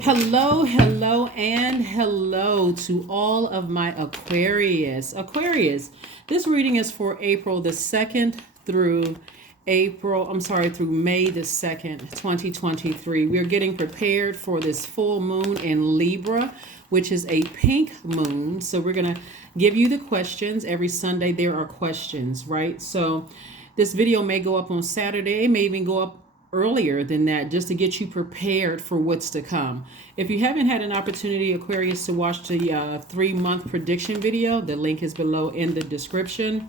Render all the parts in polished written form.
Hello, hello, and hello to all of my Aquarius. Aquarius, this reading is for April the 2nd through May the 2nd, 2023. We're getting prepared for this full moon in Libra, which is a pink moon. So we're going to give you the questions. Every Sunday there are questions, right? So this video may go up on Saturday, it may even go up earlier than that, just to get you prepared for what's to come. If you haven't had an opportunity, Aquarius, to watch the 3-month prediction video, the link is below in the description.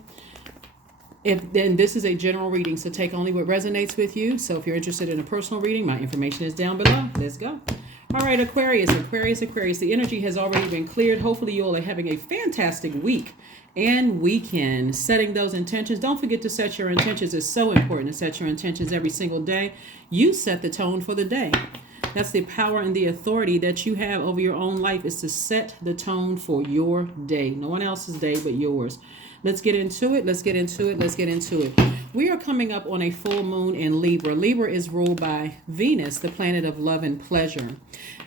Then this is a general reading, so take only what resonates with you. So if you're interested in a personal reading, my information is down below. Let's go. All right, Aquarius. The energy has already been cleared. Hopefully you all are having a fantastic week and weekend. Setting those intentions. Don't forget to set your intentions. It's so important to set your intentions every single day. You set the tone for the day. That's the power and the authority that you have over your own life, is to set the tone for your day. No one else's day but yours. Let's get into it. We are coming up on a full moon in Libra. Libra is ruled by Venus, the planet of love and pleasure.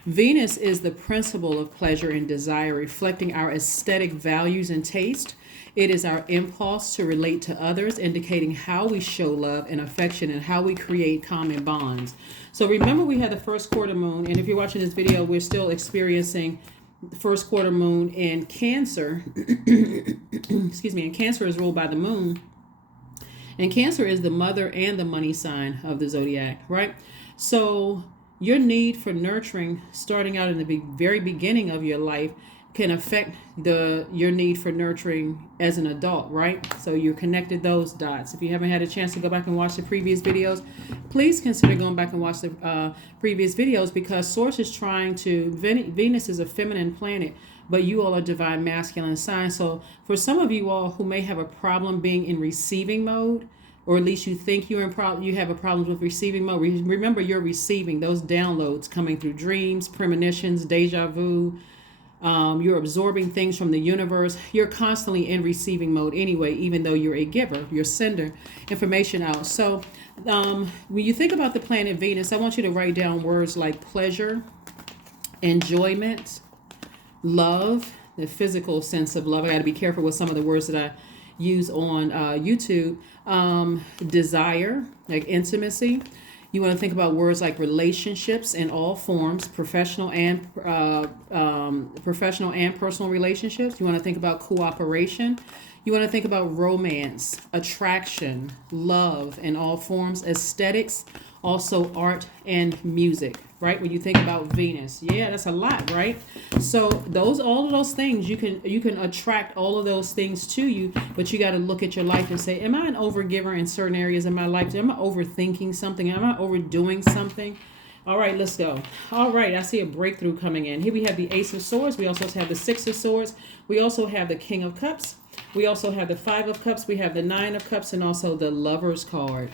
Venus is the principle of pleasure and desire, reflecting our aesthetic values and taste. It is our impulse to relate to others, indicating how we show love and affection and how we create common bonds. So remember, we had the first quarter moon, and if you're watching this video, we're still experiencing first quarter moon in Cancer. Excuse me. And Cancer is ruled by the moon. And Cancer is the mother and the money sign of the Zodiac, right? So your need for nurturing, starting out in the very beginning of your life, can affect your need for nurturing as an adult, right? So you connected those dots. If you haven't had a chance to go back and watch the previous videos, please consider going back and watch the previous videos, because Source is trying to, Venus is a feminine planet, but you all are divine masculine signs. So for some of you all who may have a problem being in receiving mode, or at least you think you have a problem with receiving mode, remember you're receiving those downloads coming through dreams, premonitions, deja vu. You're absorbing things from the universe. You're constantly in receiving mode anyway, even though you're a giver. You're sender information out. So when you think about the planet Venus, I want you to write down words like pleasure, enjoyment, love, the physical sense of love. I got to be careful with some of the words that I use on YouTube. Desire, like intimacy. You want to think about words like relationships in all forms, professional and personal relationships. You want to think about cooperation. You want to think about romance, attraction, love in all forms, aesthetics, also art and music, right? When you think about Venus, yeah, that's a lot, right? So all of those things, you can attract all of those things to you, but you got to look at your life and say, am I an overgiver in certain areas of my life? Am I overthinking something? Am I overdoing something? All right, let's go. All right, I see a breakthrough coming in. Here we have the Ace of Swords. We also have the Six of Swords. We also have the King of Cups. We also have the Five of Cups. We have the Nine of Cups, and also the Lover's card.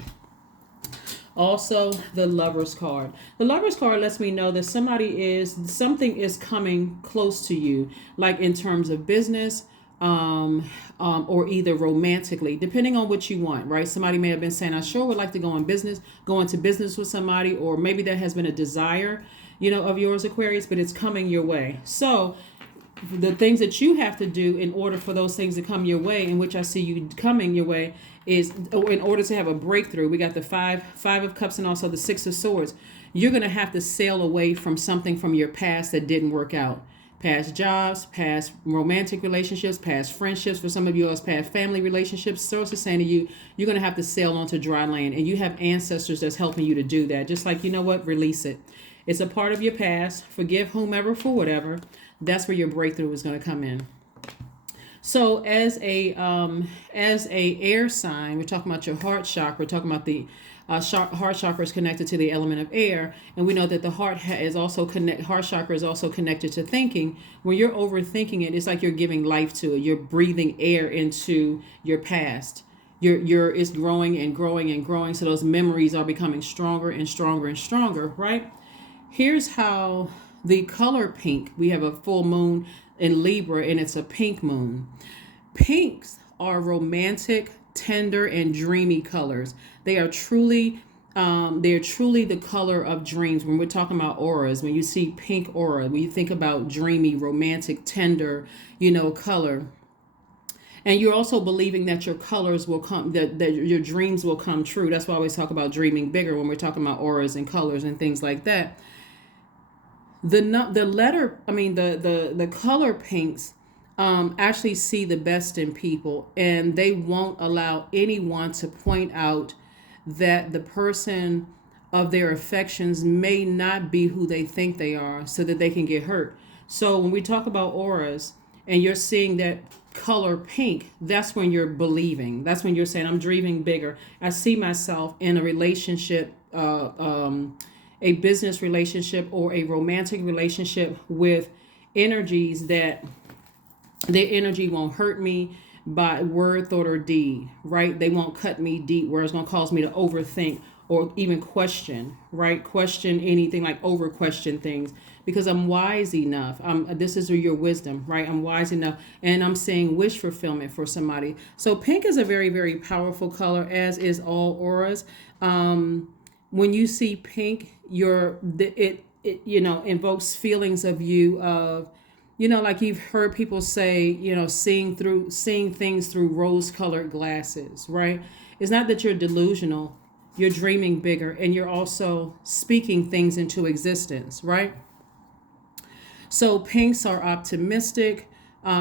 Also, the Lover's card. The Lover's card lets me know that something is coming close to you, like in terms of business, or either romantically, depending on what you want, right? Somebody may have been saying, I sure would like to go into business with somebody, or maybe there has been a desire, of yours, Aquarius, but it's coming your way. So the things that you have to do in order for those things to come your way, in which I see you coming your way, is in order to have a breakthrough. We got the five of cups and also the Six of Swords. You're going to have to sail away from something from your past that didn't work out. Past jobs, past romantic relationships, past friendships. For some of you, it's past family relationships. Source is saying to you, you're going to have to sail onto dry land, and you have ancestors that's helping you to do that. Just like, release it. It's a part of your past. Forgive whomever for whatever. That's where your breakthrough is going to come in. So as a air sign, we're talking about your heart chakra. We're talking about the heart chakra is connected to the element of air, and we know that the heart chakra is also connected to thinking. When you're overthinking it, it's like you're giving life to it. You're breathing air into your past. It's growing and growing and growing. So those memories are becoming stronger and stronger and stronger, right? Here's how the color pink. We have a full moon in Libra, and it's a pink moon. Pinks are romantic, tender, and dreamy colors. They are truly they're truly the color of dreams. When we're talking about auras, when you see pink aura, when you think about dreamy, romantic, tender, color. And you're also believing that your colors will come, that your dreams will come true. That's why I always talk about dreaming bigger when we're talking about auras and colors and things like that. The color pinks actually see the best in people, and they won't allow anyone to point out that the person of their affections may not be who they think they are, so that they can get hurt. So when we talk about auras and you're seeing that color pink, that's when you're believing. That's when you're saying, I'm dreaming bigger. I see myself in a relationship, a business relationship or a romantic relationship with energies that their energy won't hurt me by word, thought, or deed, right? They won't cut me deep where it's going to cause me to overthink or even question, right? Question anything, like over question things, because I'm wise enough. This is your wisdom, right? I'm wise enough, and I'm saying wish fulfillment for somebody. So pink is a very, very powerful color, as is all auras. When you see pink, it invokes feelings of you of, like you've heard people say, seeing things through rose-colored glasses, right? It's not that you're delusional, you're dreaming bigger, and you're also speaking things into existence, right? So pinks are optimistic, but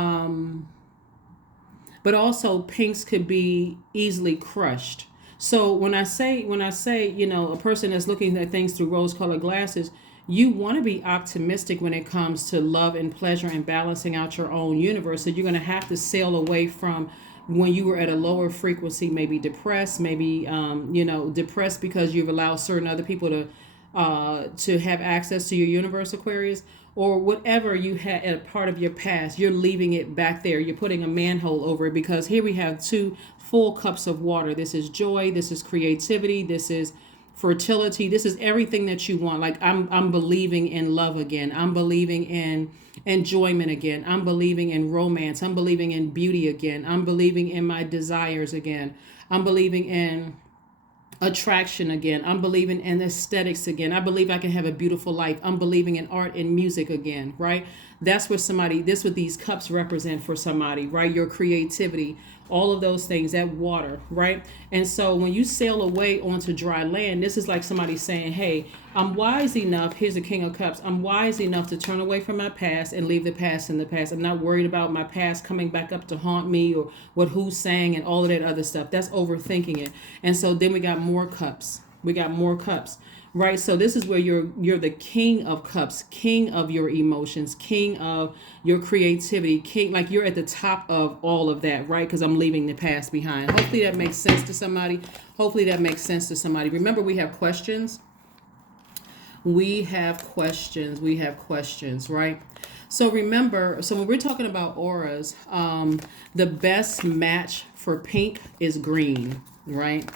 also pinks could be easily crushed. So when I say, a person that's looking at things through rose-colored glasses, you want to be optimistic when it comes to love and pleasure and balancing out your own universe. So you're going to have to sail away from when you were at a lower frequency, maybe depressed, depressed because you've allowed certain other people to have access to your universe, Aquarius, or whatever you had a part of your past. You're leaving it back there. You're putting a manhole over it, because here we have 2 full cups of water. This is joy. This is creativity. This is fertility. This is everything that you want. Like I'm believing in love again. I'm believing in enjoyment again. I'm believing in romance. I'm believing in beauty again. I'm believing in my desires again. I'm believing in attraction again. I'm believing in aesthetics again. I believe I can have a beautiful life. I'm believing in art and music again, right? That's what these cups represent for somebody, right? Your creativity, all of those things, that water, right? And so when you sail away onto dry land, this is like somebody saying, hey, I'm wise enough. Here's the King of Cups. I'm wise enough to turn away from my past and leave the past in the past. I'm not worried about my past coming back up to haunt me, or who's saying and all of that other stuff. That's overthinking it. And so then we got more cups. Right, so this is where you're the King of Cups, king of your emotions, king of your creativity, king, like you're at the top of all of that, right? Because I'm leaving the past behind. Hopefully that makes sense to somebody. Remember, we have questions. We have questions, right? So remember, when we're talking about auras, the best match for pink is green, right?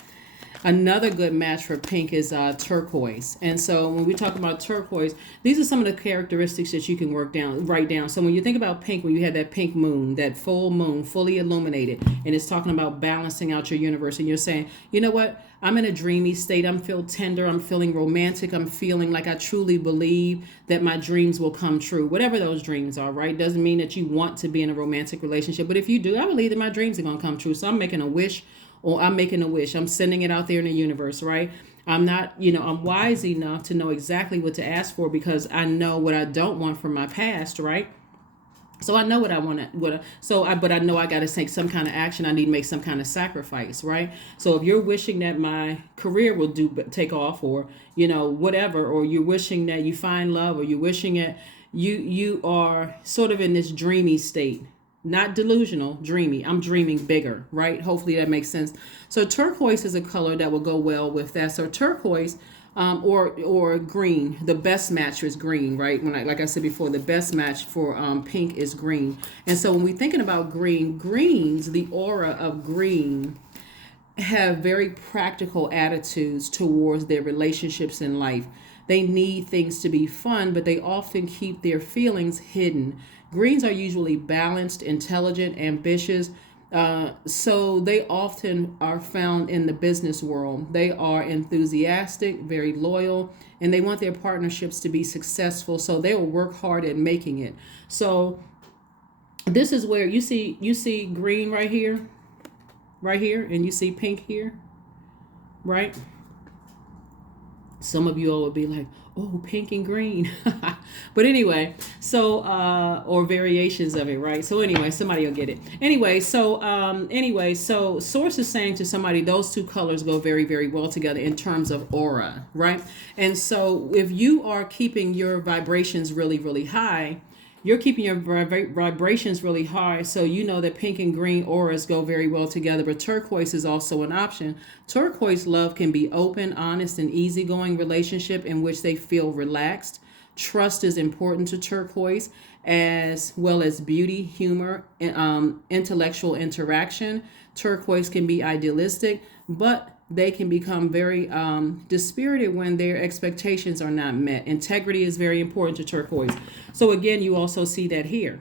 Another good match for pink is turquoise. And so when we talk about turquoise, these are some of the characteristics that you can write down. So when you think about pink, when you have that pink moon, that full moon, fully illuminated, and it's talking about balancing out your universe, and you're saying, you know what? I'm in a dreamy state. I'm feeling tender. I'm feeling romantic. I'm feeling like I truly believe that my dreams will come true. Whatever those dreams are, right? Doesn't mean that you want to be in a romantic relationship. But if you do, I believe that my dreams are going to come true. So I'm making a wish. I'm sending it out there in the universe, right? I'm not, I'm wise enough to know exactly what to ask for, because I know what I don't want from my past, right? So I know what I want to, but I know I got to take some kind of action. I need to make some kind of sacrifice, right? So if you're wishing that my career will take off, or, whatever, or you're wishing that you find love, or you're wishing that you are sort of in this dreamy state. Not delusional, dreamy. I'm dreaming bigger, right? Hopefully that makes sense. So turquoise is a color that will go well with that. So turquoise or green, the best match is green, right? Like I said before, the best match for pink is green. And so when we're thinking about greens, the aura of green have very practical attitudes towards their relationships in life. They need things to be fun, but they often keep their feelings hidden. Greens are usually balanced, intelligent, ambitious, So they often are found in the business world. They are enthusiastic, very loyal, and they want their partnerships to be successful. So they will work hard at making it. So this is where you see green right here, and you see pink here, right? Some of you all would be like, oh, pink and green. But anyway, so or variations of it, right? So anyway, somebody will get it. So source is saying to somebody, those two colors go very, very well together in terms of aura, right? And so if you are keeping your vibrations really, really high, you're keeping your vibrations really high, so you know that pink and green auras go very well together. But turquoise is also an option. Turquoise love can be open, honest, and easygoing relationship in which they feel relaxed. Trust is important to turquoise, as well as beauty, humor, and intellectual interaction. Turquoise can be idealistic, but they can become very dispirited when their expectations are not met. Integrity is very important to turquoise. So again, you also see that here,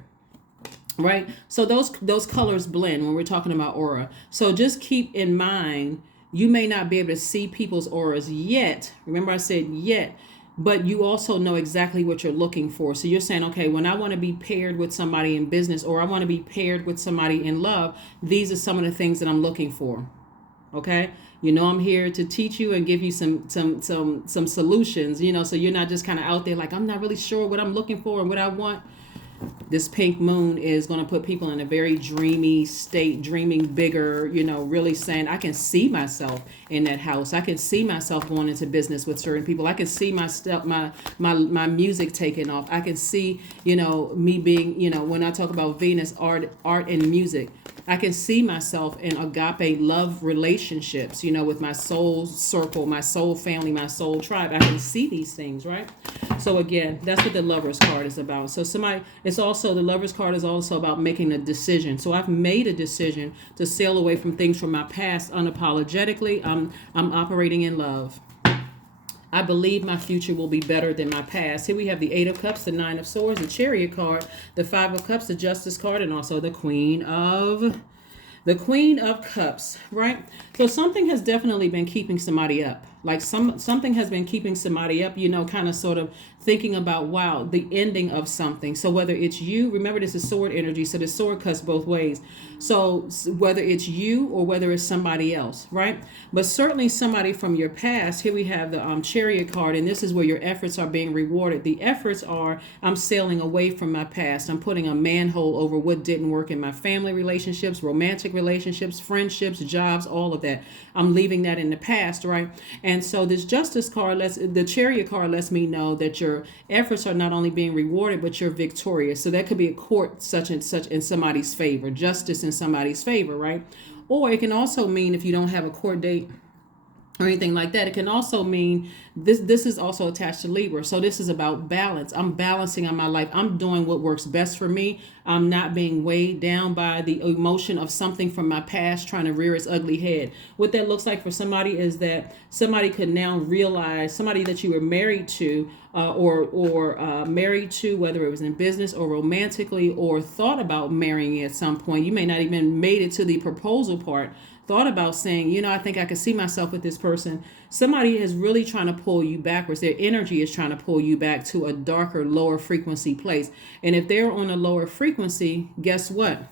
right? So those colors blend when we're talking about aura. So just keep in mind, you may not be able to see people's auras yet. Remember I said yet, but you also know exactly what you're looking for. So you're saying, okay, when I want to be paired with somebody in business, or I want to be paired with somebody in love, these are some of the things that I'm looking for. Okay, you know, I'm here to teach you and give you some solutions, you know, so you're not just kind of out there like, I'm not really sure what I'm looking for and what I want. This pink moon is going to put people in a very dreamy state, dreaming bigger, you know, really saying, I can see myself in that house. I can see myself going into business with certain people. I can see my stuff, my music taking off. I can see, you know, me being, you know, when I talk about Venus, art and music, I can see myself in agape love relationships, you know, with my soul circle, my soul family, my soul tribe. I can see these things, right? So again, that's what the Lover's card is about. So the Lover's card is also about making a decision. So I've made a decision to sail away from things from my past unapologetically. I'm operating in love. I believe my future will be better than my past. Here we have the 8 of Cups, the 9 of Swords, the Chariot card, the 5 of Cups, the Justice card, and also the Queen of Cups, right? So something has definitely been keeping somebody up. Like something has been keeping somebody up, you know, kind of sort of thinking about, wow, the ending of something. So whether it's you, remember this is sword energy, so the sword cuts both ways. So whether it's you or whether it's somebody else, right? But certainly somebody from your past. Here we have the Chariot card, and this is where your efforts are being rewarded. The efforts are, I'm sailing away from my past. I'm putting a manhole over what didn't work in my family relationships, romantic relationships, friendships, jobs, all of that. I'm leaving that in the past, right? And so this Justice card, the Chariot card lets me know that your efforts are not only being rewarded, but you're victorious. So that could be a court such and such in somebody's favor, justice in somebody's favor, right? Or it can also mean, if you don't have a court date or anything like that, it can also mean this is also attached to Libra. So this is about balance. I'm balancing on my life. I'm doing what works best for me. I'm not being weighed down by the emotion of something from my past trying to rear its ugly head. What that looks like for somebody is that somebody could now realize, somebody that you were married to or married to, whether it was in business or romantically, or thought about marrying at some point. You may not even made it to the proposal part, thought about saying, you know, I think I could see myself with this person. Somebody is really trying to pull you backwards. Their energy is trying to pull you back to a darker, lower frequency place. And if they're on a lower frequency, guess what?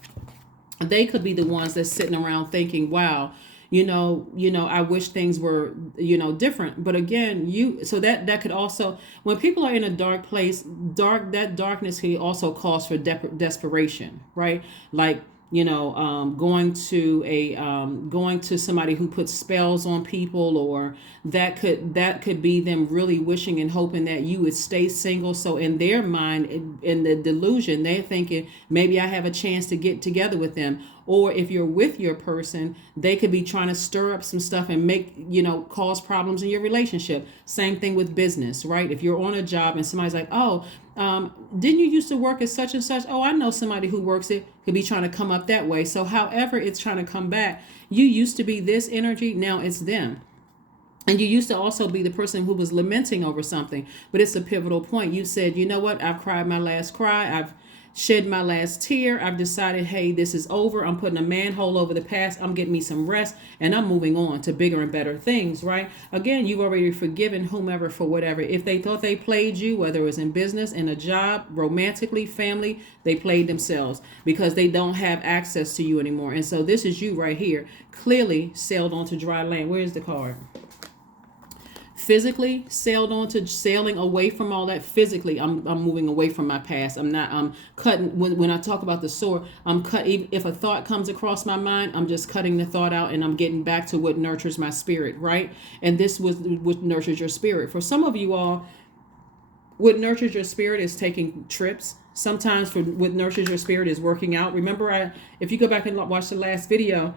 They could be the ones that's sitting around thinking, wow, you know, I wish things were, you know, different. But again, so that could also, when people are in a dark place, that darkness can also cause for desperation, right? Like, you know, going to somebody who puts spells on people, or that could be them really wishing and hoping that you would stay single. So in their mind, in the delusion, they're thinking, maybe I have a chance to get together with them. Or if you're with your person, they could be trying to stir up some stuff and make, you know, cause problems in your relationship. Same thing with business, right? If you're on a job and somebody's like, oh, didn't you used to work at such and such? Oh, I know somebody who works it. Could be trying to come up that way. So however it's trying to come back, you used to be this energy, now it's them. And you used to also be the person who was lamenting over something, but it's a pivotal point. You said, you know what? I've cried my last cry. I've shed my last tear. I've decided, hey, this is over. I'm putting a manhole over the past. I'm getting me some rest, and I'm moving on to bigger and better things, right? Again, you've already forgiven whomever for whatever. If they thought they played you, whether it was in business, in a job, romantically, family, they played themselves because they don't have access to you anymore. And so this is you right here, clearly sailed onto dry land. Where's the card? Physically sailing away from all that. Physically, I'm moving away from my past. I'm cutting. When I talk about the sword, I'm cut. If a thought comes across my mind, I'm just cutting the thought out, and I'm getting back to what nurtures my spirit, right? And this was what nurtures your spirit. For some of you all, what nurtures your spirit is taking trips. Sometimes for what nurtures your spirit is working out. Remember, if you go back and watch the last video,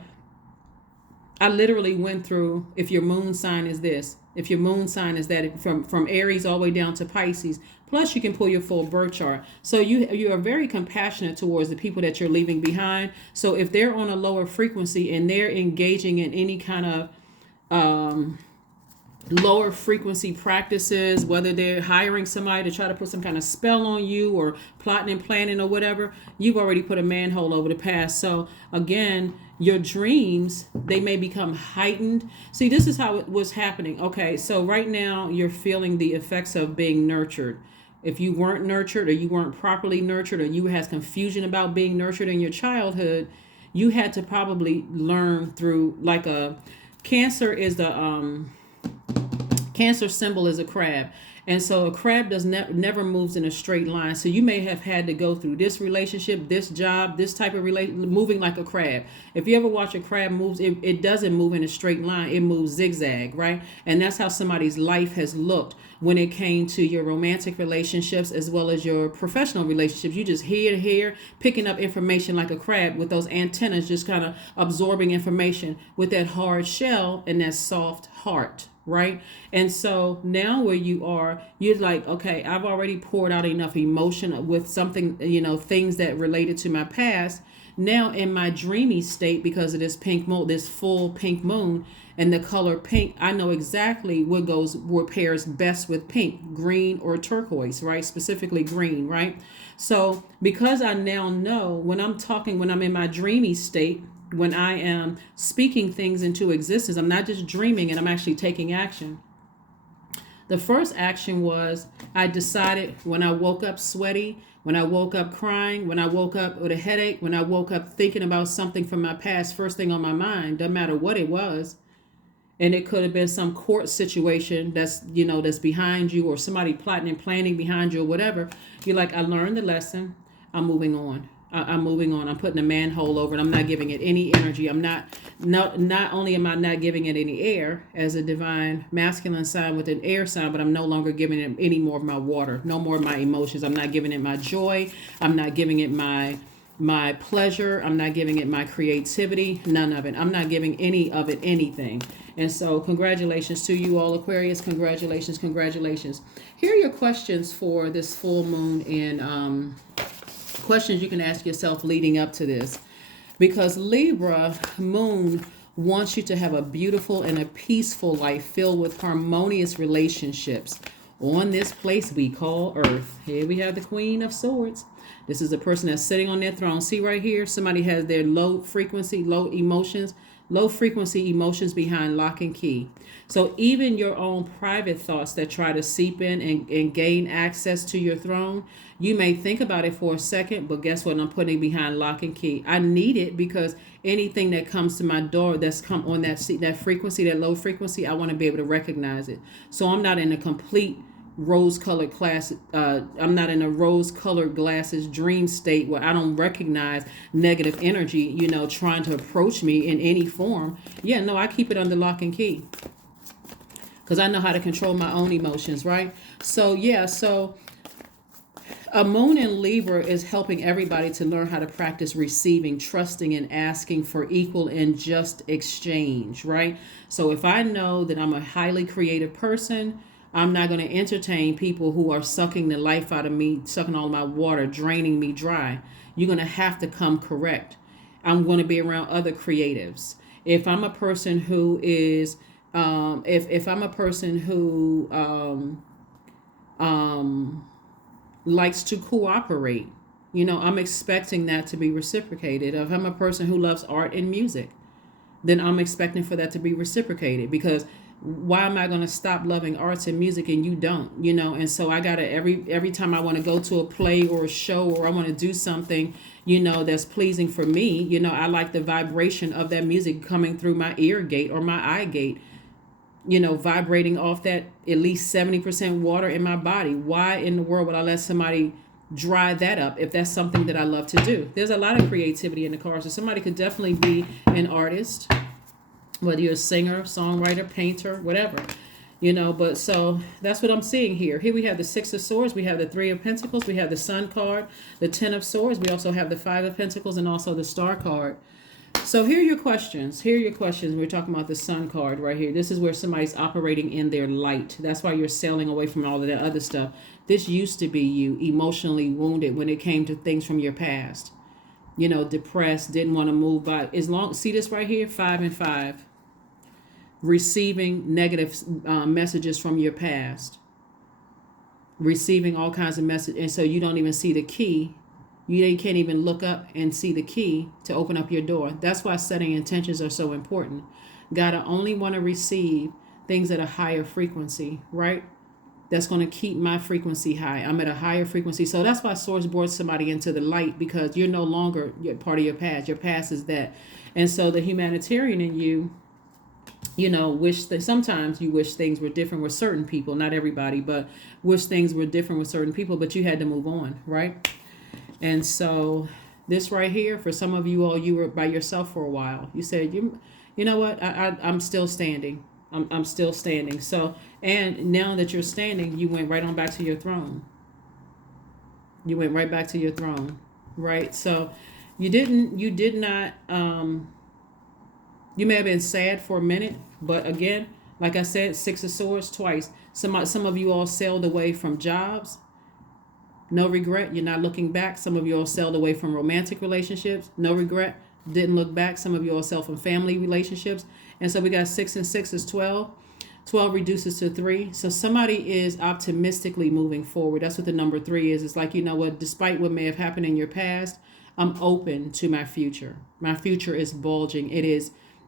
I literally went through, if your moon sign is this, if your moon sign is that, from Aries all the way down to Pisces, plus you can pull your full birth chart. So you are very compassionate towards the people that you're leaving behind. So if they're on a lower frequency and they're engaging in any kind of lower frequency practices, whether they're hiring somebody to try to put some kind of spell on you or plotting and planning or whatever, you've already put a manhole over the past. So again, your dreams, they may become heightened. See, this is how it was happening. Okay, so right now you're feeling the effects of being nurtured. If you weren't nurtured, or you weren't properly nurtured, or you had confusion about being nurtured in your childhood, you had to probably learn through, like, a Cancer is the Cancer symbol is a crab. And so a crab never moves in a straight line. So you may have had to go through this relationship, this job, this type of moving like a crab. If you ever watch a crab moves, it doesn't move in a straight line. It moves zigzag, right? And that's how somebody's life has looked when it came to your romantic relationships as well as your professional relationships. You just here, picking up information like a crab with those antennas, just kind of absorbing information with that hard shell and that soft heart. Right. And so now where you are, you're like, okay, I've already poured out enough emotion with something, things that related to my past. Now in my dreamy state, because of this pink moon, this full pink moon and the color pink, I know exactly what pairs best with pink, green or turquoise, right? Specifically green, right? So because I now know when I'm in my dreamy state, when I am speaking things into existence, I'm not just dreaming and I'm actually taking action. The first action was I decided when I woke up sweaty, when I woke up crying, when I woke up with a headache, when I woke up thinking about something from my past, first thing on my mind, doesn't matter what it was. And it could have been some court situation that's behind you, or somebody plotting and planning behind you or whatever. You're like, I learned the lesson. I'm moving on. I'm moving on. I'm putting a manhole over it. I'm not giving it any energy. Not only am I not giving it any air as a divine masculine sign with an air sign, but I'm no longer giving it any more of my water, no more of my emotions. I'm not giving it my joy. I'm not giving it my pleasure. I'm not giving it my creativity. None of it. I'm not giving any of it anything. And so congratulations to you all, Aquarius. Congratulations. Here are your questions for this full moon, and questions you can ask yourself leading up to this, because Libra moon wants you to have a beautiful and a peaceful life filled with harmonious relationships on this place we call Earth. Here we have the Queen of Swords. This is a person that's sitting on their throne. See right here, somebody has their low frequency emotions behind lock and key. So even your own private thoughts that try to seep in and gain access to your throne, you may think about it for a second, but guess what? I'm putting behind lock and key. I need it because anything that comes to my door that's come on that frequency, that low frequency, I want to be able to recognize it. So I'm not in a complete rose-colored class. I'm not in a rose-colored glasses dream state where I don't recognize negative energy, trying to approach me in any form. Yeah, no, I keep it under lock and key because I know how to control my own emotions, right? So a moon in Libra is helping everybody to learn how to practice receiving, trusting, and asking for equal and just exchange, right? So if I know that I'm a highly creative person, I'm not going to entertain people who are sucking the life out of me, sucking all my water, draining me dry. You're going to have to come correct. I'm going to be around other creatives. If I'm a person who is, if I'm a person who likes to cooperate, I'm expecting that to be reciprocated. If I'm a person who loves art and music, then I'm expecting for that to be reciprocated, because why am I going to stop loving arts and music and you don't, And so I got to, every time I want to go to a play or a show, or I want to do something, that's pleasing for me, I like the vibration of that music coming through my ear gate or my eye gate, vibrating off that at least 70% water in my body. Why in the world would I let somebody dry that up if that's something that I love to do? There's a lot of creativity in the card. So somebody could definitely be an artist, whether you're a singer, songwriter, painter, whatever, but so that's what I'm seeing here. Here we have the Six of Swords, we have the Three of Pentacles, we have the Sun card, the Ten of Swords, we also have the Five of Pentacles, and also the Star card. So here are your questions. We're talking about the Sun card right here. This is where somebody's operating in their light. That's why you're sailing away from all of that other stuff. This used to be you, emotionally wounded when it came to things from your past. Depressed, didn't want to move by. See this right here, 5 and 5. Receiving negative messages from your past. Receiving all kinds of messages. And so you don't even see the key. You can't even look up and see the key to open up your door. That's why setting intentions are so important. Gotta only want to receive things at a higher frequency, right? That's going to keep my frequency high. I'm at a higher frequency. So that's why Source brought somebody into the light, because you're no longer part of your past. Your past is that. And so the humanitarian in you, wish that sometimes you wish things were different with certain people, not everybody, but wish things were different with certain people, but you had to move on, right? And so this right here, for some of you all, you were by yourself for a while. You said, you know what, I'm still standing. I'm still standing. So, and now that you're standing, you went right on back to your throne. You went right back to your throne, right? So you did not, you may have been sad for a minute, but again, like I said, Six of Swords twice. Some of you all sailed away from jobs. No regret. You're not looking back. Some of you all sailed away from romantic relationships. No regret. Didn't look back. Some of you all sailed from family relationships. And so we got 6 and 6 is 12. 12 reduces to 3. So somebody is optimistically moving forward. That's what the number 3 is. It's like, what, despite what may have happened in your past, I'm open to my future. My future is bulging.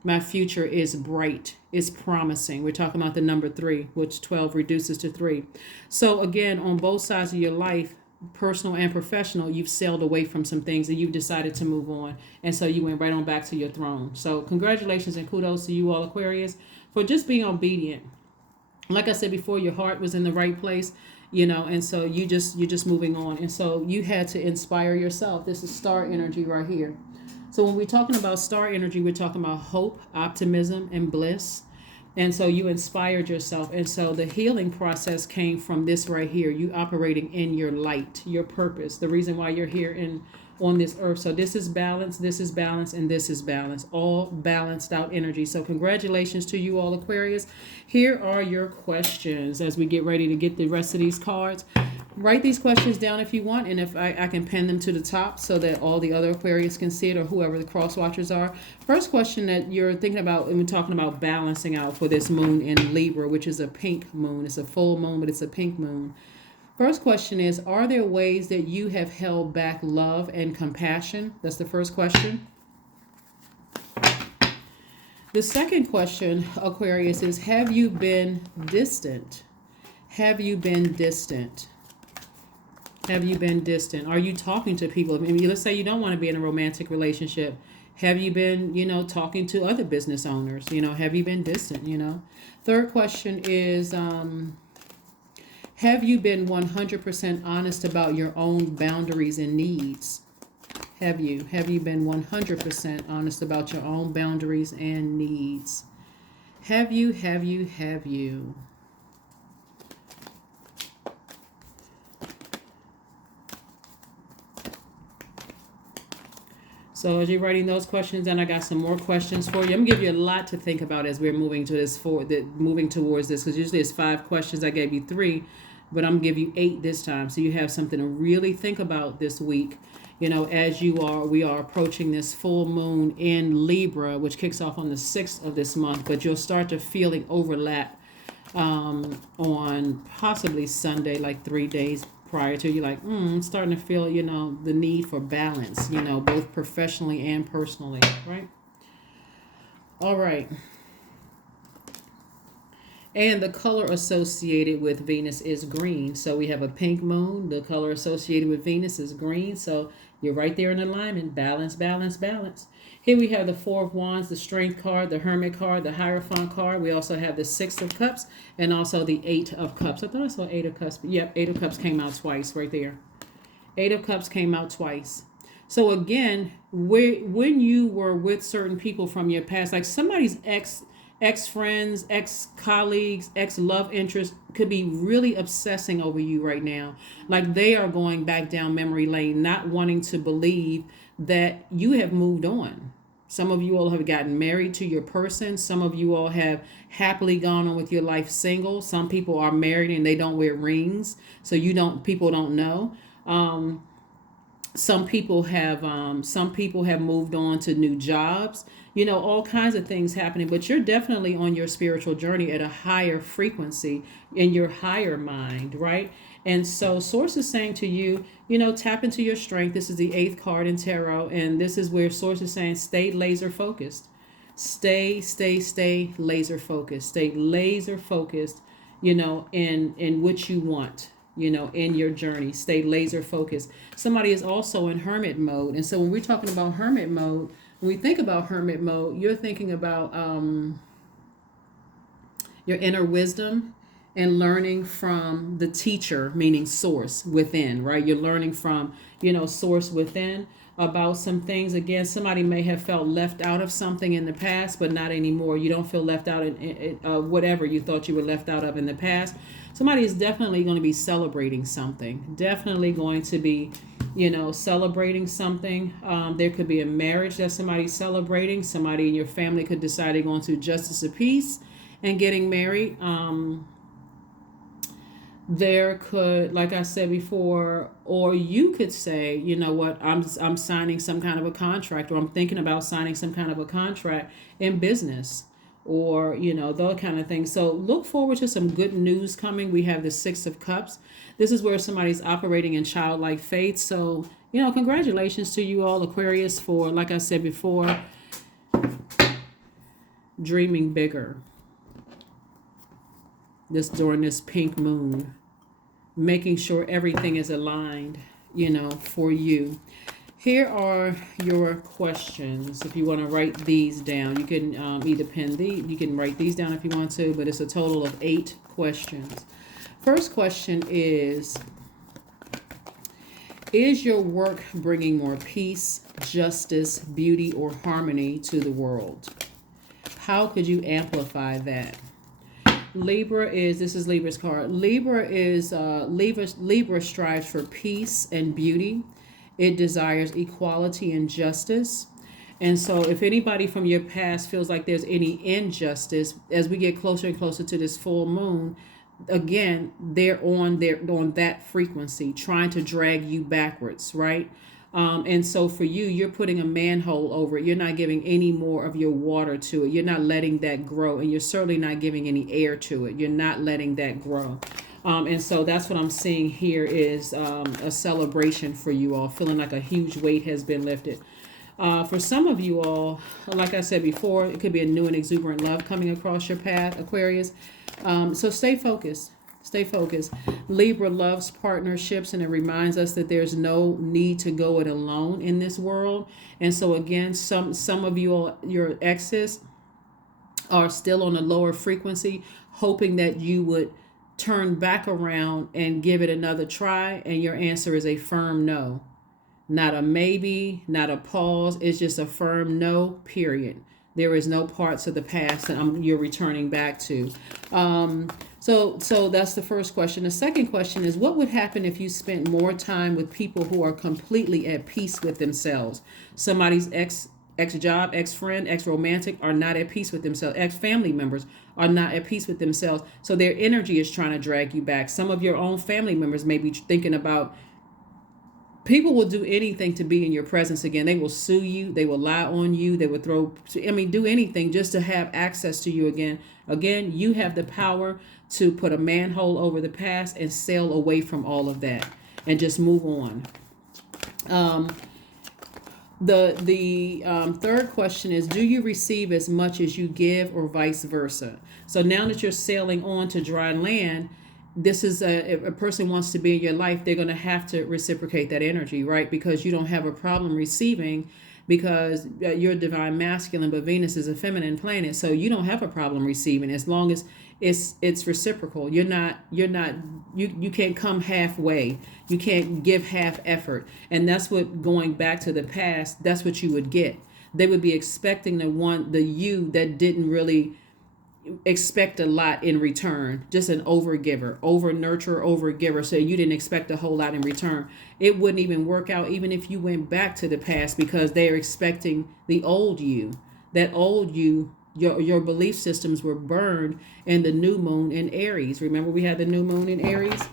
My future is bright. It's promising. We're talking about the number 3, which 12 reduces to 3. So again, on both sides of your life, personal and professional, you've sailed away from some things and you've decided to move on. And so you went right on back to your throne. So congratulations and kudos to you all, Aquarius, for just being obedient. Like I said before, your heart was in the right place, and so you're just moving on. And so you had to inspire yourself. This is star energy right here. So when we're talking about star energy, we're talking about hope, optimism, and bliss. And so you inspired yourself. And so the healing process came from this right here. You operating in your light, your purpose, the reason why you're here on this earth. So this is balance, and this is balance, all balanced out energy. So congratulations to you all, Aquarius. Here are your questions as we get ready to get the rest of these cards. Write these questions down if you want, and if I can pin them to the top so that all the other Aquarius can see it, or whoever the cross watchers are. First question that you're thinking about, and we're talking about balancing out for this moon in Libra, which is a pink moon. It's a full moon, but it's a pink moon. First question is, are there ways that you have held back love and compassion? That's the first question. The second question, Aquarius, is, have you been distant? Have you been distant? Have you been distant? Are you talking to people? Maybe let's say you don't want to be in a romantic relationship. Have you been, talking to other business owners? Have you been distant, Third question is, have you been 100% honest about your own boundaries and needs? Have you been 100% honest about your own boundaries and needs? Have you? So as you're writing those questions down, I got some more questions for you. I'm gonna give you a lot to think about as we're moving to this moving towards this, because usually it's 5 questions. I gave you 3, but I'm gonna give you 8 this time, so you have something to really think about this week. As we are approaching this full moon in Libra, which kicks off on the 6th of this month, but you'll start to feeling overlap on possibly Sunday, like 3 days prior to. You're like, I'm starting to feel, the need for balance, both professionally and personally, right? All right. And the color associated with Venus is green. So we have a pink moon. The color associated with Venus is green. So you're right there in alignment. Balance, balance, balance. Here we have the Four of Wands, the Strength card, the Hermit card, the Hierophant card. We also have the Six of Cups and also the Eight of Cups. I thought I saw Eight of Cups. But yep, Eight of Cups came out twice right there. Eight of Cups came out twice. So again, when you were with certain people from your past, like somebody's ex-friends, ex-colleagues, ex-love interest could be really obsessing over you right now. Like they are going back down memory lane, not wanting to believe that you have moved on. Some of you all have gotten married to your person. Some of you all have happily gone on with your life single. Some people are married and they don't wear rings, so people don't know. Some people have moved on to new jobs, all kinds of things happening, but you're definitely on your spiritual journey at a higher frequency in your higher mind, right? And so Source is saying to you, tap into your strength. This is the 8th card in tarot, and this is where Source is saying stay laser focused. Stay laser focused. Stay laser focused, in what you want. In your journey, stay laser focused. Somebody is also in hermit mode. And so when we're talking about hermit mode, when we think about hermit mode, you're thinking about your inner wisdom and learning from the teacher, meaning source within, right? You're learning from, source within about some things. Again, somebody may have felt left out of something in the past, but not anymore. You don't feel left out in whatever you thought you were left out of in the past. Somebody is definitely going to be celebrating something. Definitely going to be, celebrating something. There could be a marriage that somebody's celebrating. Somebody in your family could decide they're going to justice of peace and getting married. There could, like I said before, or you could say, you know what, I'm signing some kind of a contract, or I'm thinking about signing some kind of a contract in business, or those kind of things. So look forward to some good news coming. We have the 6 of Cups. This is where somebody's operating in childlike faith. So congratulations to you all, Aquarius, for, like I said before, dreaming bigger during this pink moon, making sure everything is aligned for you. Here are your questions. If you want to write these down, you can either pen these, you can write these down if you want to, but it's a total of 8 questions. First question is your work bringing more peace, justice, beauty, or harmony to the world? How could you amplify that? This is Libra's card. Libra strives for peace and beauty. It desires equality and justice. And so if anybody from your past feels like there's any injustice, as we get closer and closer to this full moon, again, they're on that frequency, trying to drag you backwards, right? And so for you, you're putting a manhole over it. You're not giving any more of your water to it. You're not letting that grow. And you're certainly not giving any air to it. You're not letting that grow. And so that's what I'm seeing here is a celebration for you all, feeling like a huge weight has been lifted. For some of you all, like I said before, it could be a new and exuberant love coming across your path, Aquarius. So stay focused. Stay focused. Libra loves partnerships, and it reminds us that there's no need to go it alone in this world. And so again, some of you all, your exes are still on a lower frequency, hoping that you would turn back around and give it another try. And your answer is a firm no. Not a maybe, not a pause. It's just a firm no, period. There is no parts of the past that you're returning back to. So that's the first question. The second question is, what would happen if you spent more time with people who are completely at peace with themselves? Somebody's ex-job, ex-friend, ex-romantic are not at peace with themselves. Ex-family members are not at peace with themselves. So their energy is trying to drag you back. Some of your own family members may be thinking about, people will do anything to be in your presence again. They will sue you. They will lie on you. They will do anything just to have access to you again. Again, you have the power to put a manhole over the past and sail away from all of that. and just move on. The third question is, do you receive as much as you give, or vice versa? So now that you're sailing on to dry land, this is if a person wants to be in your life, they're going to have to reciprocate that energy, right? Because you don't have a problem receiving, because you're divine masculine, but Venus is a feminine planet, so you don't have a problem receiving as long as it's reciprocal. You can't come halfway. You can't give half effort. And that's what, going back to the past, that's what you would get. They would be expecting the you that didn't really expect a lot in return, just an overgiver, over nurturer, over giver. So you didn't expect a whole lot in return. It wouldn't even work out even if you went back to the past, because they're expecting the old you. That old you, your belief systems were burned in the new moon in Aries. Remember, we had the new moon in Aries.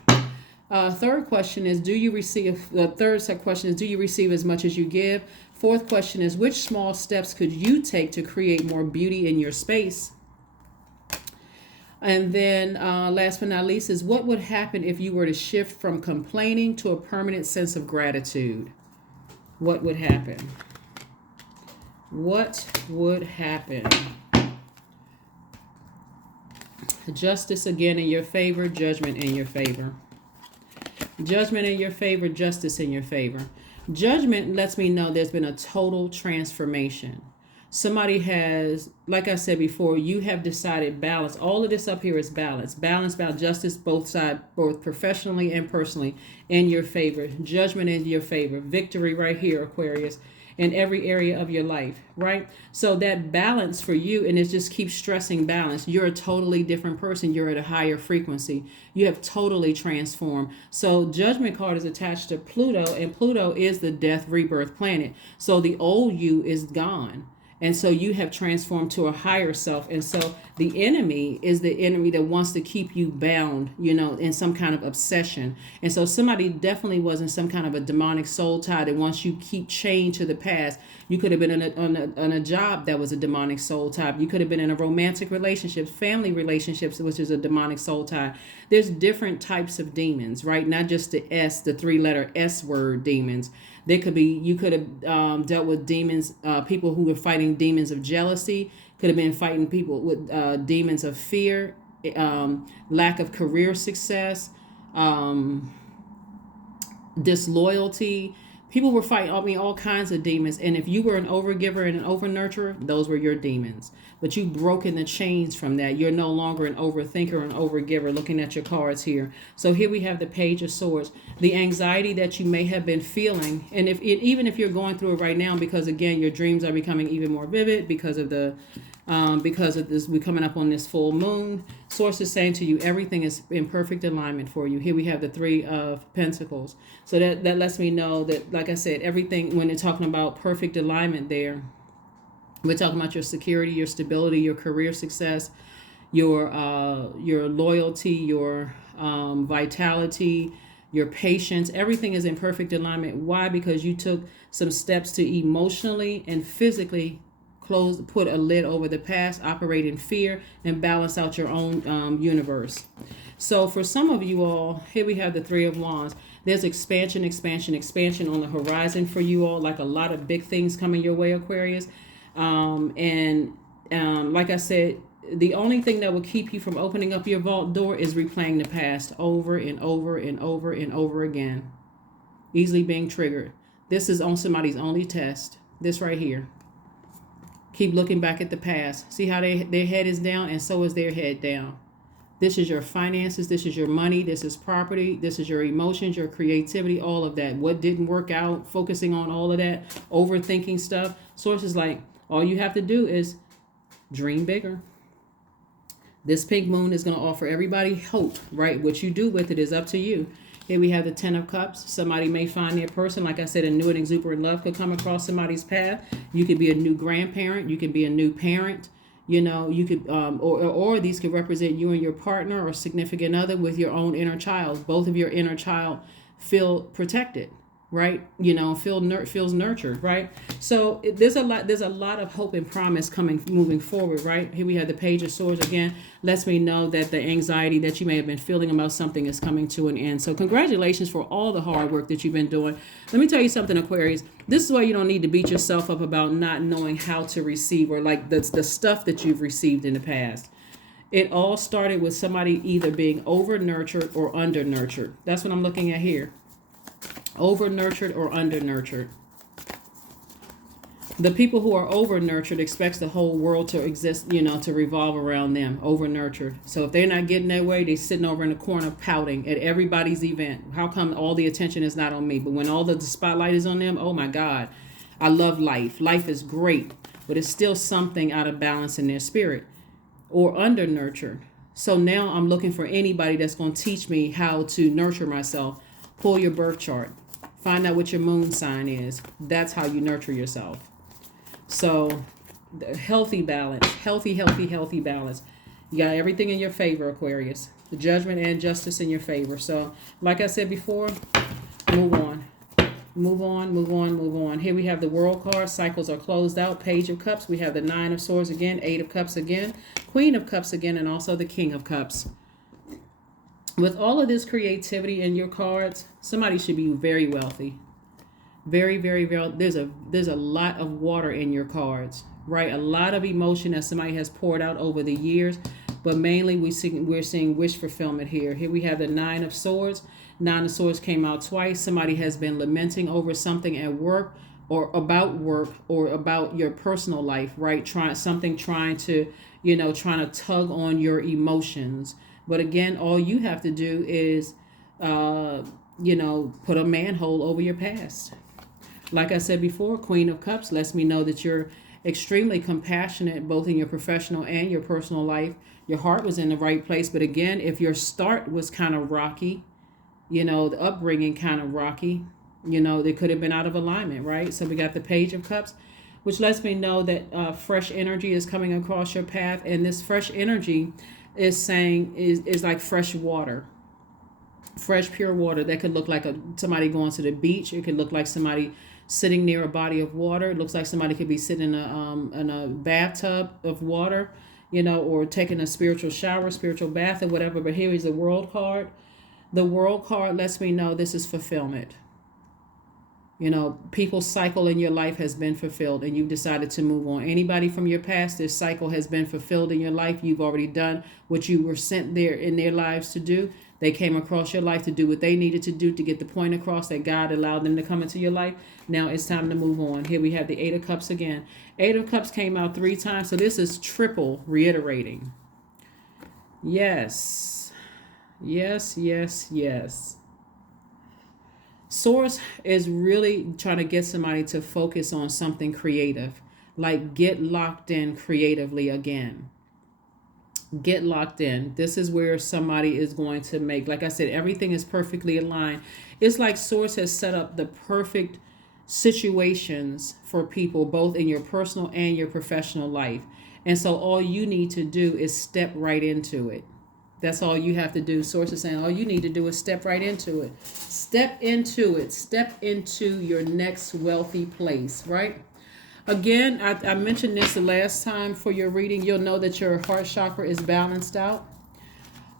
Third question is, do you receive? The third question is, do you receive as much as you give? Fourth question is, which small steps could you take to create more beauty in your space? And then last but not least is, what would happen if you were to shift from complaining to a permanent sense of gratitude? What would happen? What would happen? Justice again in your favor, judgment in your favor. Judgment in your favor, justice in your favor. Judgment lets me know there's been a total transformation. Somebody has, like I said before, you have decided balance. All of this up here is balance. Balance, justice, both sides, both professionally and personally, in your favor. Judgment in your favor. Victory right here, Aquarius, in every area of your life, right? So that balance for you, and it just keeps stressing balance. You're a totally different person. You're at a higher frequency. You have totally transformed. So Judgment card is attached to Pluto, and Pluto is the death rebirth planet. So the old you is gone. And so you have transformed to a higher self. And so the enemy is the enemy that wants to keep you bound, in some kind of obsession. And so somebody definitely was in some kind of a demonic soul tie that wants you keep chained to the past. You could have been on a job that was a demonic soul tie. You could have been in a romantic relationship, family relationships, which is a demonic soul tie. There's different types of demons, right? Not just the 3-letter S word demons. You could have dealt with demons, people who were fighting demons of jealousy, could have been fighting people with demons of fear, lack of career success, disloyalty. People were fighting, all kinds of demons. And if you were an overgiver and an over-nurturer, those were your demons. But you've broken the chains from that. You're no longer an overthinker and overgiver, looking at your cards here. So here we have the Page of Swords. The anxiety that you may have been feeling, and even if you're going through it right now, because again, your dreams are becoming even more vivid because of this, we're coming up on this full moon. Source is saying to you, everything is in perfect alignment for you. Here we have the 3 of Pentacles. So that lets me know that, like I said, everything, when they're talking about perfect alignment there, we're talking about your security, your stability, your career success, your loyalty, your vitality, your patience. Everything is in perfect alignment. Why? Because you took some steps to emotionally and physically put a lid over the past, operate in fear, and balance out your own universe. So for some of you all, here we have the 3 of Wands. There's expansion on the horizon for you all, like a lot of big things coming your way, Aquarius. Like I said, the only thing that will keep you from opening up your vault door is replaying the past over and over and over and over again. Easily being triggered. This is on somebody's only test. This right here. Keep looking back at the past. See how their head is down, and so is their head down. This is your finances. This is your money. This is property. This is your emotions, your creativity, all of that. What didn't work out, focusing on all of that, overthinking stuff. Source is like, all you have to do is dream bigger. This pink moon is going to offer everybody hope, right? What you do with it is up to you. Here we have the 10 of Cups. Somebody may find their person. Like I said, a new and exuberant love could come across somebody's path. You could be a new grandparent. You could be a new parent. You could, or these could represent you and your partner or significant other with your own inner child. Both of your inner child feel protected. right? Feels nurtured, right? So there's a lot of hope and promise moving forward, right? Here we have the Page of Swords again. Lets me know that the anxiety that you may have been feeling about something is coming to an end. So congratulations for all the hard work that you've been doing. Let me tell you something, Aquarius. This is why you don't need to beat yourself up about not knowing how to receive, or like the stuff that you've received in the past. It all started with somebody either being over nurtured or under nurtured. That's what I'm looking at here. Over nurtured or under nurtured. The people who are over nurtured expects the whole world to exist, to revolve around them. Over nurtured. So if they're not getting their way, they're sitting over in the corner pouting at everybody's event. How come all the attention is not on me? But when all the spotlight is on them, oh my God, I love life. Life is great, but it's still something out of balance in their spirit. Or under nurtured. So now I'm looking for anybody that's going to teach me how to nurture myself. Pull your birth chart. Find out what your moon sign is. That's how you nurture yourself. So, healthy balance. Healthy balance. You got everything in your favor, Aquarius. The judgment and justice in your favor. So, like I said before, move on. Move on. Here we have the World card. Cycles are closed out. Page of Cups. We have the Nine of Swords again. Eight of Cups again. Queen of Cups again. And also the King of Cups. With all of this creativity in your cards, somebody should be very wealthy. Very, very, very. There's a lot of water in your cards, right? A lot of emotion that somebody has poured out over the years, but mainly we're seeing wish fulfillment here. Here we have the Nine of Swords. Nine of Swords came out twice. Somebody has been lamenting over something at work or about your personal life, right? Trying to tug on your emotions. But again, all you have to do is, put a manhole over your past. Like I said before, Queen of Cups lets me know that you're extremely compassionate, both in your professional and your personal life. Your heart was in the right place. But again, if your start was kind of rocky, the upbringing kind of rocky, they could have been out of alignment, right? So we got the Page of Cups, which lets me know that fresh energy is coming across your path. And this fresh energy is like fresh water, fresh pure water that could look like somebody going to the beach. It could look like somebody sitting near a body of water. It looks like somebody could be sitting in a bathtub of water, or taking a spiritual shower, spiritual bath, or whatever. But here is the World card. The World card lets me know this is fulfillment. People's cycle in your life has been fulfilled and you've decided to move on. Anybody from your past, this cycle has been fulfilled in your life. You've already done what you were sent there in their lives to do. They came across your life to do what they needed to do to get the point across that God allowed them to come into your life. Now it's time to move on. Here we have the Eight of Cups again. Eight of Cups came out 3 times. So this is triple reiterating. Yes. Source is really trying to get somebody to focus on something creative, like get locked in creatively again. Get locked in. This is where somebody is going to make, like I said, everything is perfectly aligned. It's like Source has set up the perfect situations for people, both in your personal and your professional life. And so all you need to do is step right into it. That's all you have to do. Source is saying all you need to do is step right into it. Step into it. Step into your next wealthy place, right? Again, I mentioned this the last time for your reading. You'll know that your heart chakra is balanced out.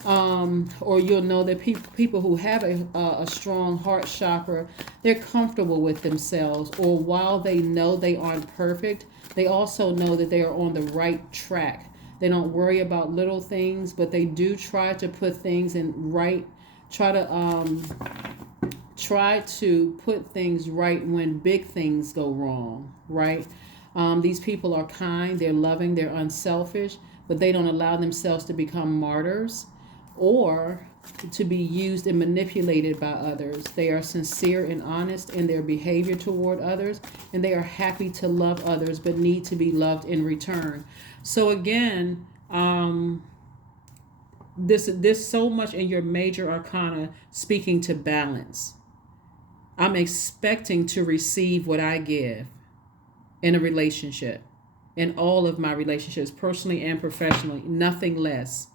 Or you'll know that people who have a strong heart chakra, they're comfortable with themselves. Or while they know they aren't perfect, they also know that they are on the right track. They don't worry about little things, but they do try to put things in right. Try to put things right when big things go wrong, right? These people are kind, they're loving, they're unselfish, but they don't allow themselves to become martyrs or to be used and manipulated by others. They are sincere and honest in their behavior toward others, and they are happy to love others, but need to be loved in return. So again, there's so much in your major arcana speaking to balance. I'm expecting to receive what I give in a relationship, in all of my relationships, personally and professionally, nothing less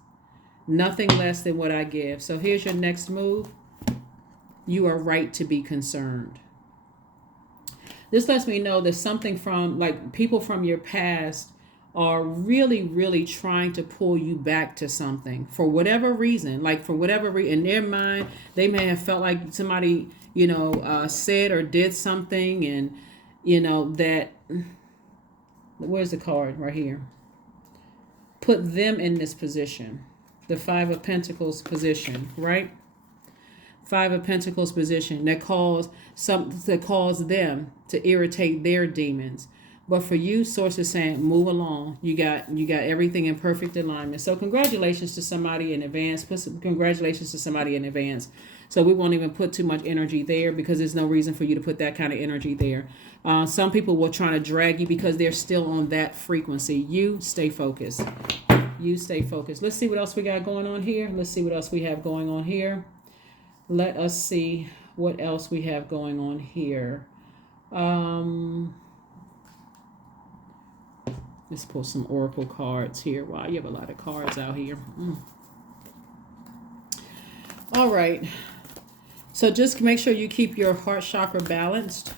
than what I give. So here's your next move. You are right to be concerned. This lets me know that something from, like, people from your past are really, really trying to pull you back to something for whatever reason. Like, for whatever reason, in their mind, they may have felt like somebody, said or did something, and, that, where's the card right here? Put them in this position, the Five of Pentacles position, right? Five of Pentacles position that caused them to irritate their demons. But for you, Source is saying, move along. You got everything in perfect alignment. So congratulations to somebody in advance. Congratulations to somebody in advance. So we won't even put too much energy there, because there's no reason for you to put that kind of energy there. Some people will try to drag you because they're still on that frequency. You stay focused. You stay focused. Let's see what else we got going on here. Let's see what else we have going on here. Let us see what else we have going on here. Let's pull some oracle cards here. Wow, you have a lot of cards out here. All right. So just make sure you keep your heart chakra balanced.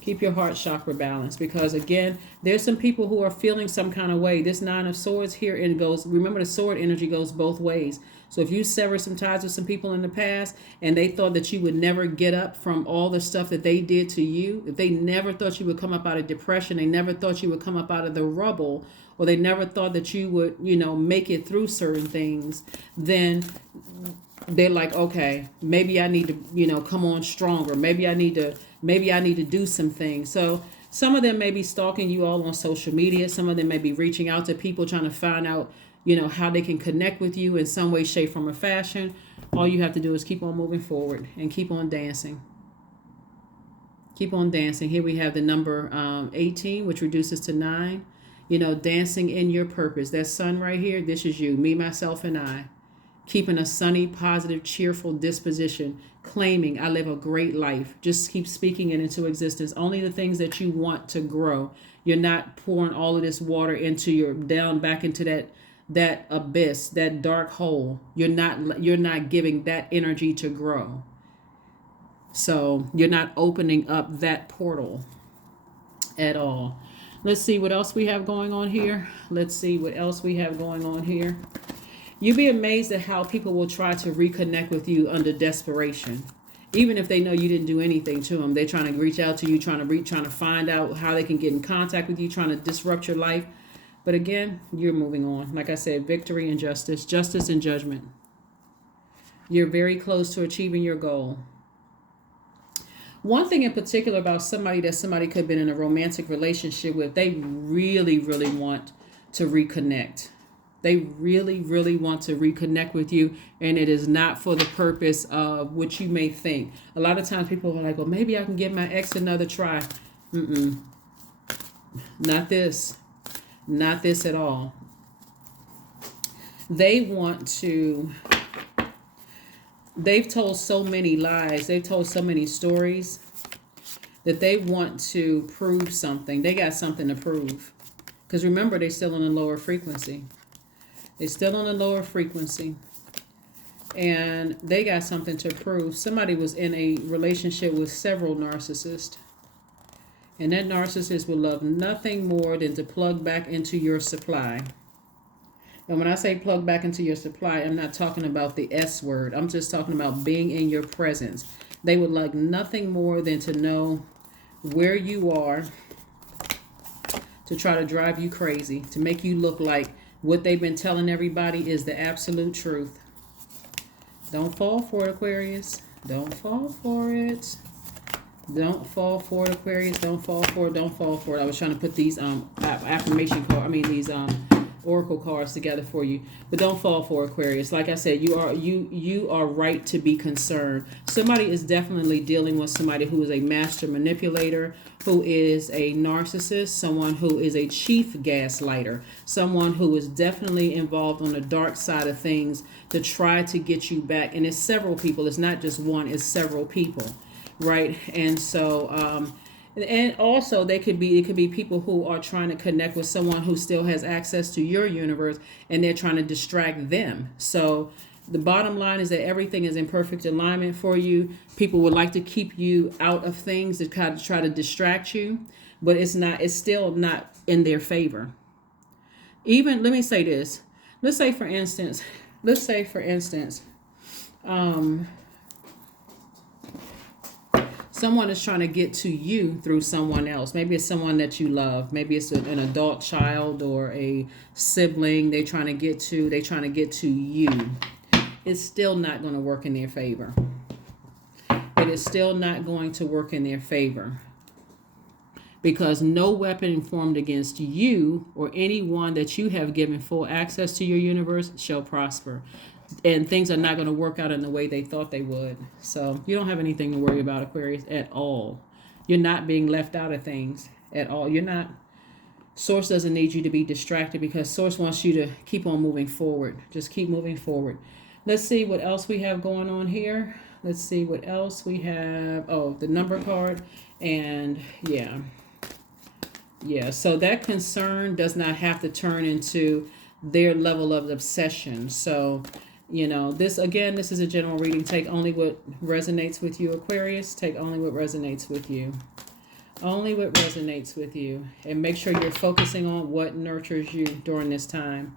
Keep your heart chakra balanced, because again, there's some people who are feeling some kind of way. This Nine of Swords here, and goes, remember, the sword energy goes both ways. So if you sever some ties with some people in the past and they thought that you would never get up from all the stuff that they did to you, if they never thought you would come up out of depression, they never thought you would come up out of the rubble, or they never thought that you would, make it through certain things, then they're like, okay, maybe I need to, come on stronger. Maybe I need to do some things. So some of them may be stalking you all on social media. Some of them may be reaching out to people trying to find out, how they can connect with you in some way, shape, form, or fashion. All you have to do is keep on moving forward and keep on dancing. Keep on dancing. Here we have the number 18, which reduces to 9. Dancing in your purpose. That sun right here, this is you, me, myself, and I. Keeping a sunny, positive, cheerful disposition, claiming I live a great life. Just keep speaking it into existence. Only the things that you want to grow. You're not pouring all of this water back into that abyss, that dark hole. You're not giving that energy to grow. So you're not opening up that portal at all. Let's see what else we have going on here. You'd be amazed at how people will try to reconnect with you under desperation. Even if they know you didn't do anything to them, they're trying to reach out to you, trying to find out how they can get in contact with you, trying to disrupt your life. But again, you're moving on. Like I said, victory and justice and judgment. You're very close to achieving your goal. One thing in particular about somebody that somebody could have been in a romantic relationship with, they really, really want to reconnect. They really, really want to reconnect with you, and it is not for the purpose of what you may think. A lot of times people are like, well, maybe I can give my ex another try. Not this. Not this at all. They've told so many lies. They've told so many stories that they want to prove something. They got something to prove. Because remember, they're still on a lower frequency. They're still on a lower frequency. And they got something to prove. Somebody was in a relationship with several narcissists. And that narcissist would love nothing more than to plug back into your supply. And when I say plug back into your supply, I'm not talking about the S word. I'm just talking about being in your presence. They would like nothing more than to know where you are, to try to drive you crazy, to make you look like what they've been telling everybody is the absolute truth. Don't fall for it, Aquarius. Don't fall for it. Don't fall for it, Aquarius. Don't fall for it. Don't fall for it. I was trying to put these these oracle cards together for you, but don't fall for Aquarius. Like I said, you are right to be concerned. Somebody is definitely dealing with somebody who is a master manipulator, who is a narcissist, someone who is a chief gaslighter, someone who is definitely involved on the dark side of things to try to get you back. And it's several people. It's not just one, it's several people, right? And so and also it could be people who are trying to connect with someone who still has access to your universe, and they're trying to distract them. So the bottom line is that everything is in perfect alignment for you. People would like to keep you out of things to kind of try to distract you, but it's not. It's still not in their favor. Even let me say this. Let's say for instance. Um, Someone is trying to get to you through someone else. Maybe it's someone that you love. Maybe it's an adult child or a sibling. They're trying to get to you. It's still not going to work in their favor. It is still not going to work in their favor. Because no weapon formed against you or anyone that you have given full access to your universe shall prosper. And things are not going to work out in the way they thought they would. So you don't have anything to worry about, Aquarius, at all. You're not being left out of things at all. You're not. Source doesn't need you to be distracted because Source wants you to keep on moving forward. Just keep moving forward. Let's see what else we have going on here. Let's see what else we have. Oh, the number card. And yeah. So that concern does not have to turn into their level of obsession. So, this is a general reading. Take only what resonates with you, Aquarius. Take only what resonates with you. Only what resonates with you. And make sure you're focusing on what nurtures you during this time.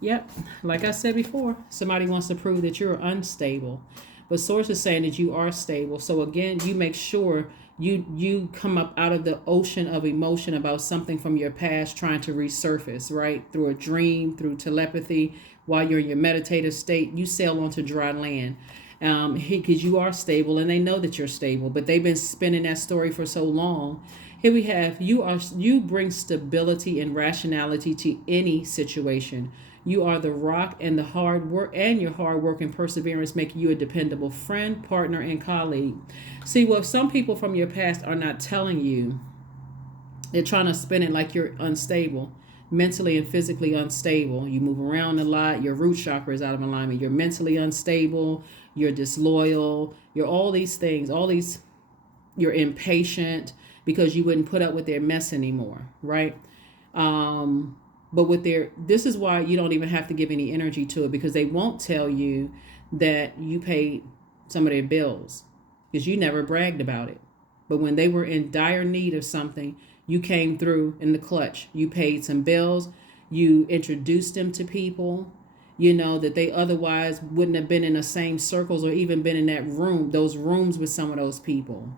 Yep. Like I said before, somebody wants to prove that you're unstable. But Source is saying that you are stable. So again, you make sure you come up out of the ocean of emotion about something from your past trying to resurface, right? Through a dream, through telepathy, while you're in your meditative state, you sail onto dry land. Because you are stable and they know that you're stable, but they've been spinning that story for so long. Here we have, you bring stability and rationality to any situation. You are the rock, and the hard work and your hard work and perseverance make you a dependable friend, partner, and colleague. See, what some people from your past are not telling you, they're trying to spin it like you're unstable, mentally and physically unstable. You move around a lot. Your root chakra is out of alignment. You're mentally unstable. You're disloyal. You're all these things, you're impatient because you wouldn't put up with their mess anymore, right? But this is why you don't even have to give any energy to it, because they won't tell you that you paid some of their bills because you never bragged about it. But when they were in dire need of something, you came through in the clutch. You paid some bills. You introduced them to people, that they otherwise wouldn't have been in the same circles or even been in those rooms with some of those people.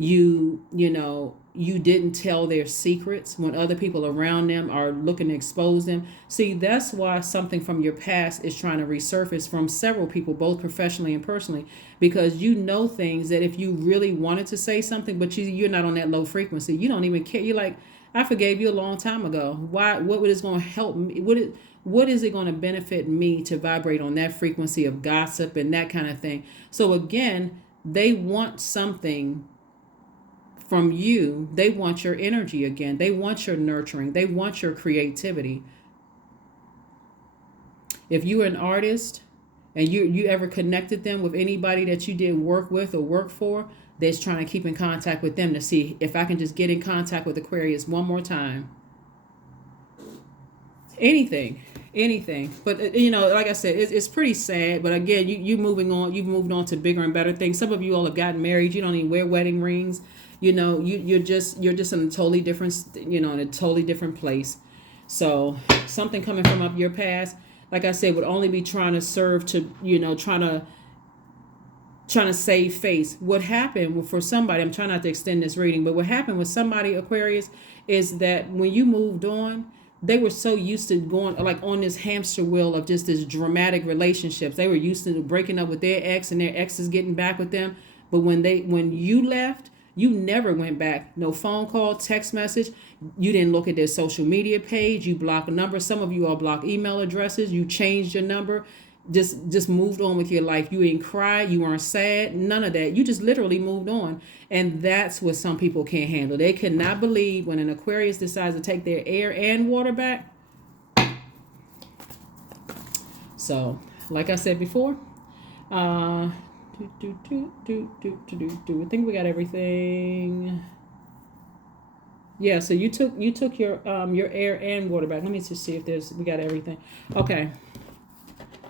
You didn't tell their secrets when other people around them are looking to expose them. See, that's why something from your past is trying to resurface from several people, both professionally and personally, because you know things that if you really wanted to say something, but you're not on that low frequency, you don't even care. You're like, I forgave you a long time ago. Why? What is going to help me? What is it going to benefit me to vibrate on that frequency of gossip and that kind of thing? So again, they want something from you. They want your energy again. They want your nurturing. They want your creativity. If you're an artist and you ever connected them with anybody that you did work with or work for, they're trying to keep in contact with them to see if I can just get in contact with Aquarius one more time. Anything. But like I said, it's pretty sad. But again, you've moved on to bigger and better things. Some of you all have gotten married. You don't even wear wedding rings. You're just in a totally different, in a totally different place. So something coming from up your past, like I said, would only be trying to serve to, trying to save face. What happened for somebody, I'm trying not to extend this reading, but what happened with somebody, Aquarius, is that when you moved on, they were so used to going like on this hamster wheel of just this dramatic relationships. They were used to breaking up with their ex and their ex is getting back with them. But when you left, you never went back. No phone call, text message. You didn't look at their social media page. You blocked a number. Some of you all blocked email addresses. You changed your number. Just moved on with your life. You didn't cry. You weren't sad. None of that. You just literally moved on. And that's what some people can't handle. They cannot believe when an Aquarius decides to take their air and water back. So, like I said before, I think we got everything. Yeah, so you took your air and water back. Let me just see if we got everything. Okay.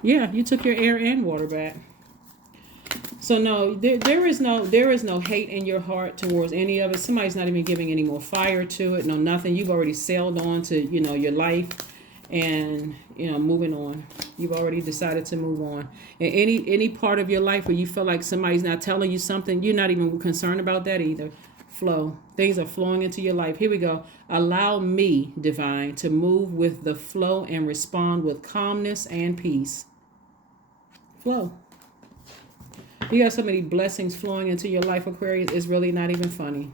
Yeah, you took your air and water back. So no, there is no hate in your heart towards any of it. Somebody's not even giving any more fire to it. No, nothing. You've already sailed on to your life, and moving on. You've already decided to move on. And any part of your life where you feel like somebody's not telling you something, you're not even concerned about that either. Flow. Things are flowing into your life. Here we go. Allow me, divine, to move with the flow and respond with calmness and peace. Flow. You got so many blessings flowing into your life, Aquarius. It's really not even funny.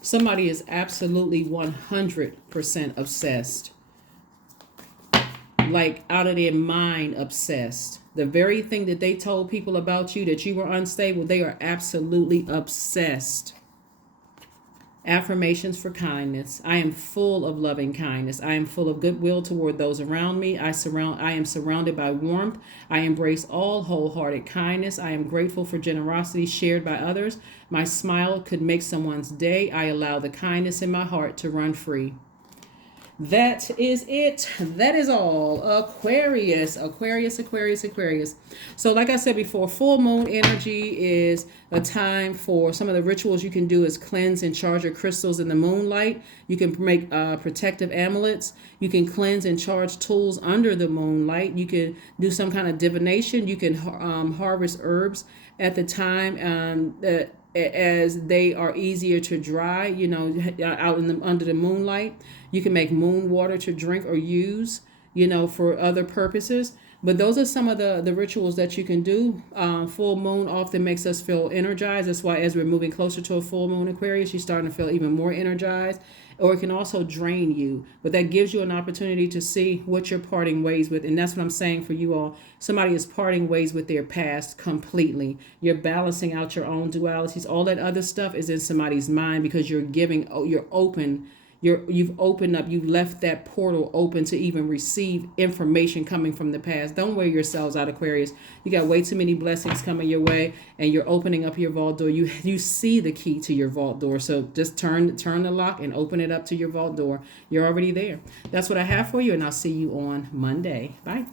Somebody is absolutely 100% obsessed. Like out of their mind obsessed. The very thing that they told people about you, that you were unstable, they are absolutely obsessed. Affirmations for kindness. I am full of loving kindness. I am full of goodwill toward those around me. I am surrounded by warmth. I embrace all wholehearted kindness. I am grateful for generosity shared by others. My smile could make someone's day. I allow the kindness in my heart to run free. That is it. That is all. Aquarius. So like I said before, full moon energy is a time for some of the rituals you can do is cleanse and charge your crystals in the moonlight. You can make protective amulets. You can cleanse and charge tools under the moonlight. You can do some kind of divination. You can harvest herbs at the time as they are easier to dry, out under the moonlight. You can make moon water to drink or use, for other purposes. But those are some of the rituals that you can do. Full moon often makes us feel energized. That's why as we're moving closer to a full moon, Aquarius, you're starting to feel even more energized. Or it can also drain you. But that gives you an opportunity to see what you're parting ways with. And that's what I'm saying for you all. Somebody is parting ways with their past completely. You're balancing out your own dualities. All that other stuff is in somebody's mind because you're open. You've opened up, you've left that portal open to even receive information coming from the past. Don't wear yourselves out, Aquarius. You got way too many blessings coming your way, and you're opening up your vault door. You see the key to your vault door, so just turn the lock and open it up to your vault door. You're already there. That's what I have for you, and I'll see you on Monday. Bye.